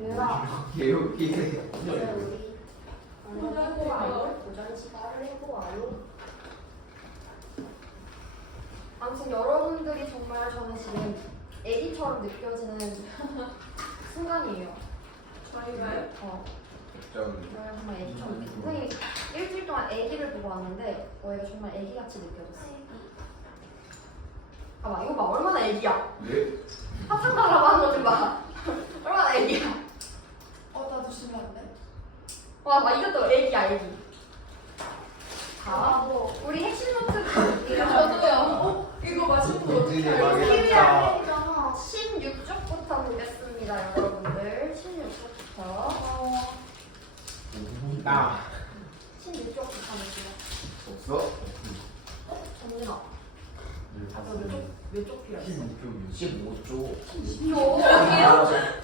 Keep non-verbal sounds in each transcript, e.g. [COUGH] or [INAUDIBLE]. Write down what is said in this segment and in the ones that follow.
얘들아 개웃기세요. 이제 우리 오늘 해보아요 도전 시간을 해보아요 아무튼 여러분들이 정말 저는 지금 애기처럼 느껴지는 순간이에요. 저희가요? 어, 좀 저는 정말 애기처럼. 느껴 선생님이 일주일 동안 애기를 보고 왔는데 저희가 정말 애기같이 느껴졌어요 봐봐 이거 봐 얼마나 애기야 네? 사탕 달라고 하는 거좀봐 [LAUGHS] 얼마나 애기야 어, 나도 주면 안 돼? 와, 막 이것도 애기야, 애기. 자, 나도. 우리 핵심 노트 볼게요. 저도요. 어? 이거 맛있는 거 어떻게 이제 알고? 막이- TVR 페이지잖아. 16쪽부터 보겠습니다, 여러분들. 16쪽부터. 어, 나 16쪽부터 볼게요. 없어? 어? 정민아, 너 몇 쪽, 몇쪽 필요했어? 15조. 16쪽.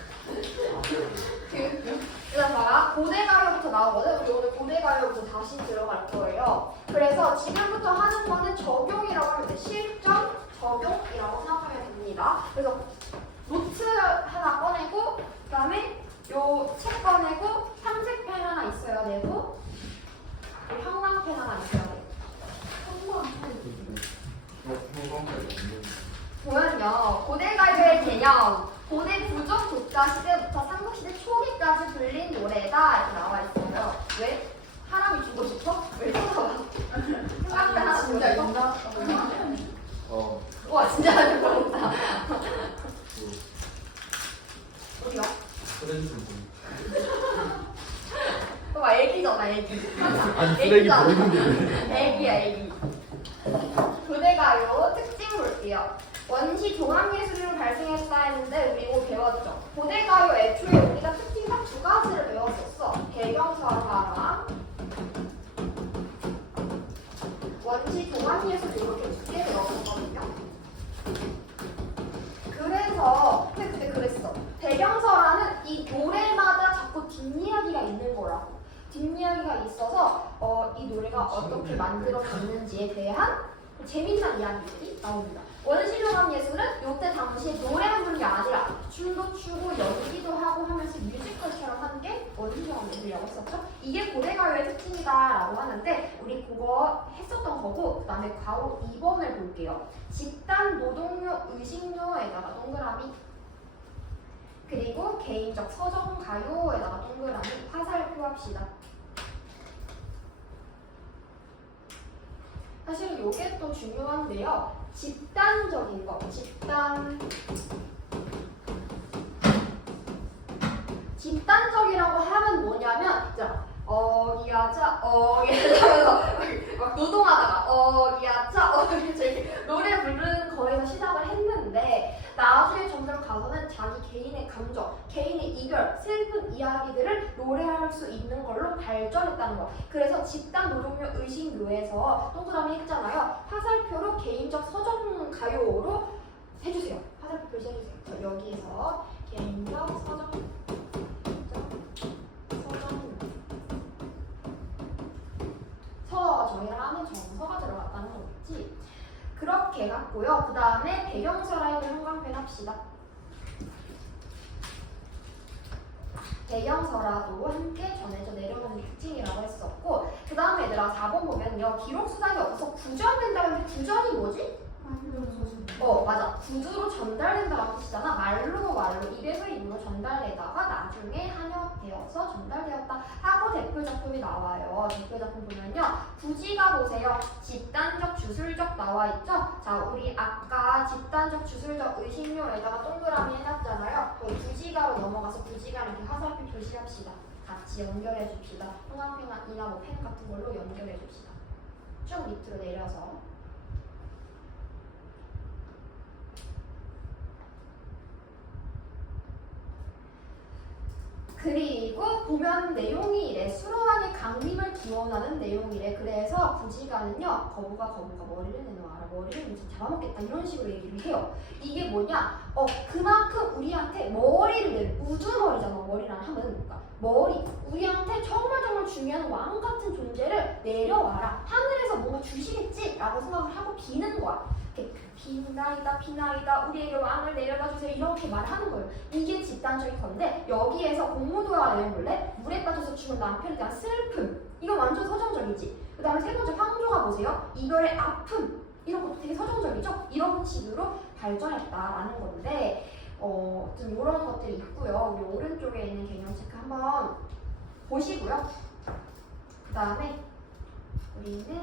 일단 봐봐. 고대가요부터 나오거든. 우리 오늘 고대가요부터 다시 들어갈 거예요. 그래서 지금부터 하는 거는 적용이라고 하면 돼. 실전 적용이라고 생각하면 됩니다. 그래서 노트 하나 꺼내고 그다음에 요 책 꺼내고 삼색펜 하나 있어야 되고 그리고 형광펜 하나 있어야 돼. 보면요 개념 고대 부족 국가 시대부터 삼국시대 초기까지 불린 노래다 이렇게 나와 있어요 왜? 사람이 죽고 싶어? 왜 쳐다봐? 생각대 하나 진짜 있나? 어. 와 진짜 잘 모르겠다 어디가? 프렌즈 봐봐 애기잖아 애기 아니 쓰레기 쓰레기 버리는 버리는 게애기야 애기 고대가요 특징 볼게요 원시 종합예술로 발생했다 했는데 우리 이거 배웠죠 고대가요 애초에 우리가 특징 딱 두 가지를 배웠었어 배경설화랑 원시 종합예술 이렇게 두 개 배웠었거든요 그래서 근데 그때 그랬어 배경설화는 이 노래마다 자꾸 뒷이야기가 있는 거라고 있어서 어, 이 노래가 어떻게 만들어졌는지에 대한 재미난 이야기들이 나옵니다. 원시종합 예술은 이때 당시에 노래만 부르는 게 아니라 춤도 추고 연기도 하고 하면서 뮤지컬처럼 하는 게 원시종합 예술이라고 했었죠. 이게 고대가요의 특징이다라고 하는데 우리 그거 했었던 거고 그 다음에 바로 2번을 볼게요. 집단 노동요 의식료에다가 동그라미 그리고 개인적 서정 가요에다가 동그라미 화살표 합시다. 사실 이게 또 중요한데요. 집단적인 거, 집단 집단적이라고 하면 뭐냐면 자 어기야자 어기야자 [LAUGHS] 막 노동하다가 어기야자 어기야자 이렇게 노래 부르는 거에서 시작을 했는데 나중에 점점 가서는 자기 개인의 감정, 개인의 이별, 슬픈 이야기들을 노래할 수 있는 걸로 발전했다는 거. 그래서 집단 노동요 의식묘에서 동그라미 했잖아요. 화살표로 개인적 서정 가요로 해주세요. 화살표 표시해주세요. 저 여기에서 개인적 서정 서정이라는 정서가 들어갔다는 거겠지. 그렇게 갔고요. 그 다음에 배경설화의 형광펜 합시다. 배경설화도 함께 전해져 내려오는 특징이라고 했었고 그 다음에 얘들아 4번 보면요. 기록수단이 없어서 구전된다는데 구전이 뭐지? 어 맞아 구두로 전달된다는 뜻이잖아 말로 말로 입에서 입으로 전달되다가 나중에 되어서 전달되었다 하고 대표 작품이 나와요. 대표 작품 보면요. 부지가 보세요. 집단적 주술적 나와 있죠? 자 우리 아까 집단적 주술적 의식료에다가 동그라미 해놨잖아요. 거기 부지가로 넘어가서 부지가 이렇게 화살표 표시합시다. 같이 연결해 줍시다. 형광펜이나 뭐 펜 같은 걸로 연결해 줍시다. 쭉 밑으로 내려서 그리고 보면 내용이 이래 수로왕의 강림을 기원하는 내용이래. 그래서 부지가는요 거부가 거부가 머리를 내놓아라 머리를 이제 잡아먹겠다 이런 식으로 얘기를 해요. 이게 뭐냐? 어 그만큼 우리한테 머리를 내 우두머리잖아 머리라는 하면 그러니까. 머리 우리한테 정말 정말 중요한 왕 같은 존재를 내려와라. 하늘에서 뭔가 주시겠지? 라고 생각을 하고 비는 거야 이렇게 비나이다 비나이다 우리에게 왕을 내려다 주세요 이렇게 말하는 거예요. 이게 집단적인 건데 여기에서 공무도가 내용볼래 물에 빠져서 죽은 남편에 대한 슬픔 이건 완전 서정적이지. 그 다음에 세 번째 황조가 보세요. 이별의 아픔 이런 것도 되게 서정적이죠. 이런 식으로 발전했다라는 건데 어, 좀 이런 것들이 있고요. 우리 오른쪽에 있는 개념 체크 한번 보시고요. 그 다음에 우리는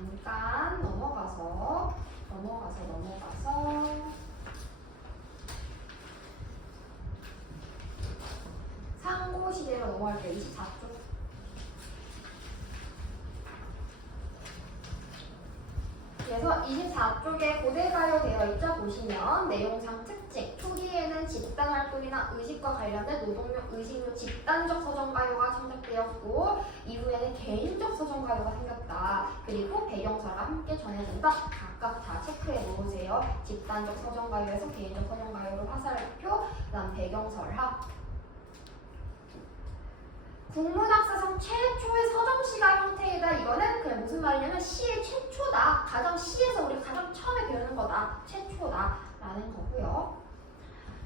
잠깐 넘어가서 넘어가서 넘어가서 상고 시대로 넘어갈게요. 24쪽. 그래서 24쪽에 고대가요 되어 있죠. 보시면 내용상 특징. 초기에는 집단 활동이나 의식과 관련된 노동력, 의식로 집단적 서정가요가 창작되었고 이후에는 개인적 서정가요가 생겼다. 그리고 배경사가 함께 전해진다. 각각 다 체크해 놓으세요. 집단적 서정가요에서 개인적 서정가요로 화살표, 그다음 배경설학. 국문학 사상 최초의 서정시가 형태이다. 이거는 그냥 무슨 말이냐면 시의 최초다. 가장 시에서 우리 가장 처음에 배우는 거다. 최초다 라는 거고요.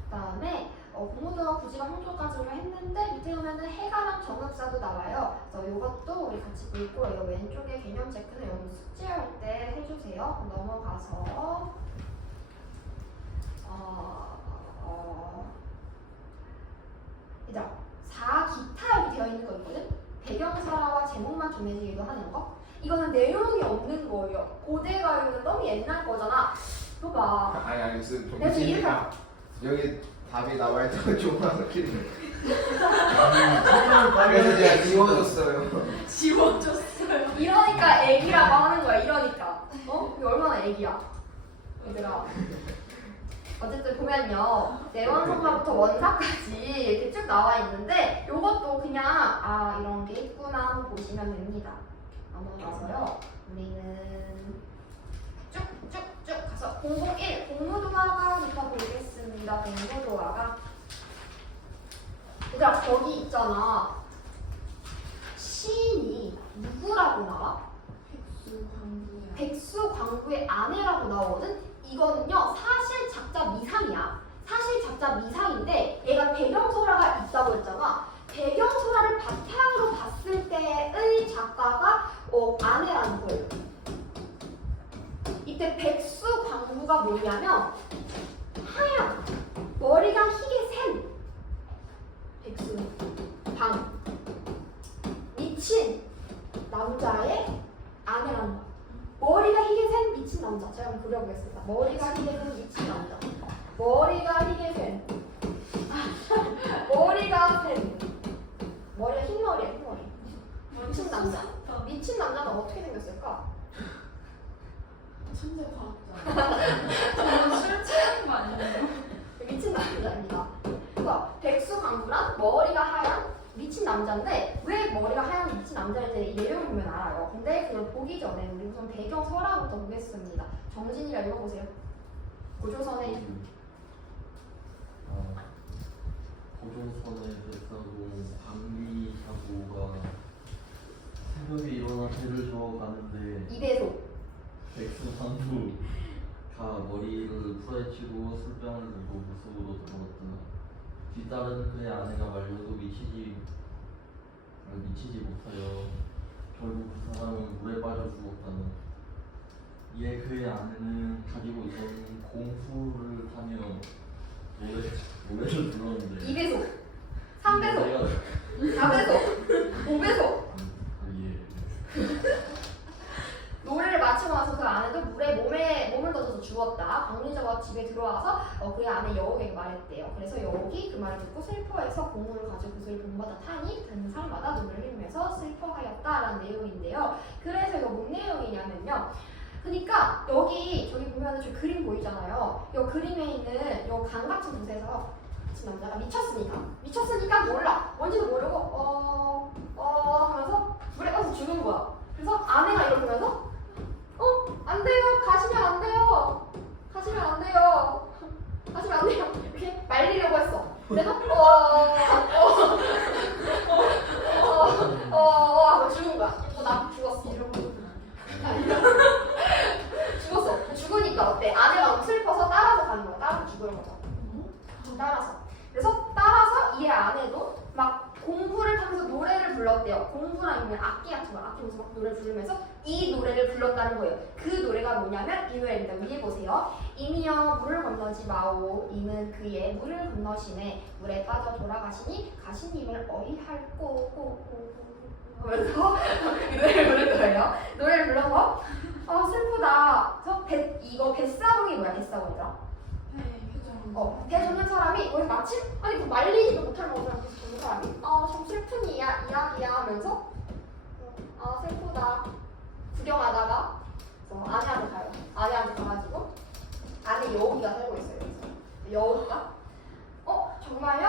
그 다음에 어, 공무도와 구지가 홍조까지로 했는데 밑에 보면은 해가랑 정읍사도 나와요. 그래서 이것도 우리 같이 볼 거예요. 왼쪽에 개념 체크는 여러분 숙제할 때 해주세요. 넘어가서 어, 어, 이제 4 기타 여기 되어 있는 거 있거든? 정해지기도 하는 거? 이거는 내용이 없는 거예요. 고대 가요는 너무 옛날 거잖아. 이거 봐. 아니 아니 무슨 이렇게 정신이랑 여기 답이 나와 있다고 아, 그래서 제가 지워줬어요 지워줬어요. 이러니까 애기라고 하는 거야. 이러니까. 어? 이게 얼마나 애기야. 얘들아. 어쨌든 보면요. 내원성사부터 원사까지 이렇게 쭉 나와 있는데 이것도 그냥 아 이런 게 있구나 한번 보시면 됩니다. 넘어가서요. 우리는 쭉쭉쭉 가서 001 공무도화가부터 보겠습니다. 공무도화가. 얘들아 거기 있잖아. 시인이 누구라고 나와? 백수광부야. 백수 광부의 아내라고 나오거든? 이거는요 사실 작자 미상이야 사실 작자 미상인데 얘가 배경소라가 있다고 했잖아 배경소라를 바탕으로 봤을 때의 작가가 어, 아내라는 거예요 이때 백수 광부가 뭐냐면 하얀 머리가 희게 센 백수 방 미친 남자의 아내라는 머리가 희게 센 미친 남자. 제가 한번 그려보겠습니다. 머리가 희게 센 미친 남자. 머리가 희게 센. [LAUGHS] 머리가 센. 머리가 흰 머리야, 흰 머리. 미친 남자. 미친 남자는 어떻게 생겼을까? [LAUGHS] 천재 과학자. [LAUGHS] 저는 술 취하는 거 아니에요? 미친 남자입니다. 그래서 백수 강부란 머리가 하얀 미친 남자인데 왜 머리가 하얀 미친 남자인지 내용을 보면 알아요. 근데 그걸 보기 전에 우리 우선 배경 설화부터 보겠습니다. 정진이가 읽어보세요. 고조선의 백사동 방위 사고가 새벽에 일어나 배를 저어 가는데 이배소. 백수 상부가 머리를 풀어헤치고 술병을 들고 물속으로 들어갔다. 뒤따른 그의 아내가 말려도 미치지 어, 미치지 못하여 결국 그 사람은 물에 빠져 죽었다는. 이에 그의 아내는 가지고 있던 공수를 타며 노래 노래를 불렀는데. 이배소. 삼배소. 내가- 사배소. 오배소. 아, 예. 노래를 마치고 나서 그 아내도 물에 몸에 몸을 던져서 죽었다. 박리자가 집에 들 어, 그의 아내 여우에게 말했대요. 그래서 여우이 그 말을 듣고 슬퍼해서 공물을 가지고 그것을 본받아 타니 듣는 사람마다 눈을 흘리면서 슬퍼하였다라는 내용인데요. 그래서 이거 뭔 내용이냐면요. 그러니까 여기 저기 보면은 저 그림 보이잖아요. 이 그림에 있는 이강 같은 곳에서 미친 남자가 미쳤으니까 미쳤으니까 몰라 뭔지도 모르고 어어 하면서 물에 빠져 죽은 거야. 그래서 아내가 이러면서 어? 안 돼요. 가시면 안 돼요. 가시면 안 돼요. 가시면 안 돼요. 이렇게 말리려고 했어. 그래서 어, 어, 어, 어, 어, 하고 죽은 거야. 어, 나 죽었어. 이러고 죽었어. 죽으니까 따라서. 그래서 따라서 이 안에도 막 공부를 하면서 노래를 불렀대요. 공부랑 아니면 악기 같은 거, 악기 무슨 막 노래 부르면서 이 노래를 불렀다는 거예요. 그 노래가 뭐냐면 이 노래입니다. 위에 보세요. 이미여 물을 건너지 마오. 이는 그의 물을 건너시네. 물에 빠져 돌아가시니 가시님을 어이할 꼬꼬꼬 하면서 이 [LAUGHS] 노래를 부른 거예요. 노래를 불러서 아 슬프다. 저 배, 이거 뱃사공이 뭐야 뱃사공이더라? 네. 어, 배 젓는 사람이 거기 마침 아니 그 말리지도 못할 먹으면 배 젓는 사람이 아참 슬픈 이야, 이야기야 하면서 아 슬프다. 구경하다가 저 아내한테 가요. 아내한테 가가지고 아내 여우기가 살고 있어요 여우가? 어 정말요?